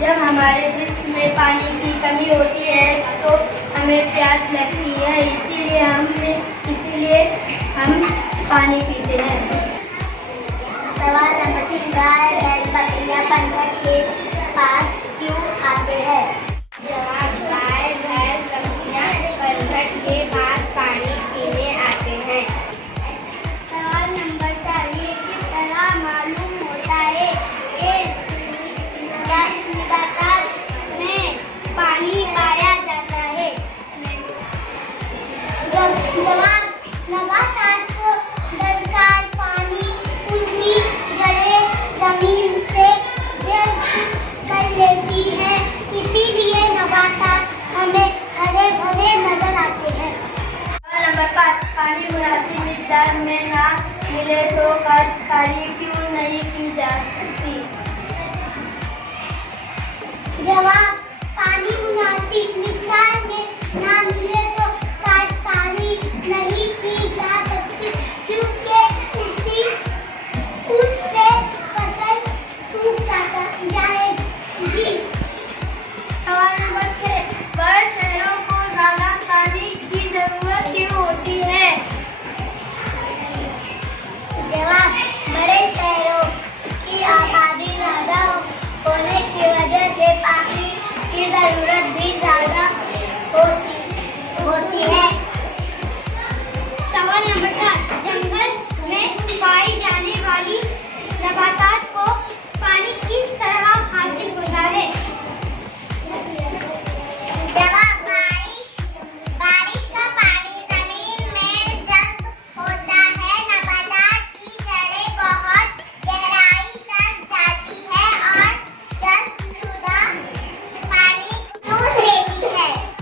जब हमारे जिस्म में पानी की कमी होती है तो हमें प्यास लगती है, इसीलिए हम पानी पीते हैं। सवाल नंबर 3, गाय भैंस बकरियां पनघट के पास क्यों आते हैं? जवाब, गाय भैंस बकरियां पनघट के पास पानी पीने आते हैं। सवाल नंबर 4, ये किस तरह मालूम होता है कि नबातात में पानी पाया जाता है? जवाब, नबातात को दरकार पानी उनकी जड़ें जमीन से जज़ब कर लेती हैं, इसीलिए नबातात हमें हरे भरे नजर आते हैं। सवाल नंबर 5, पानी मुनासिब मिकदार में ना मिले तो काश्तकारी क्यों नहीं की जा सकती? जवाब,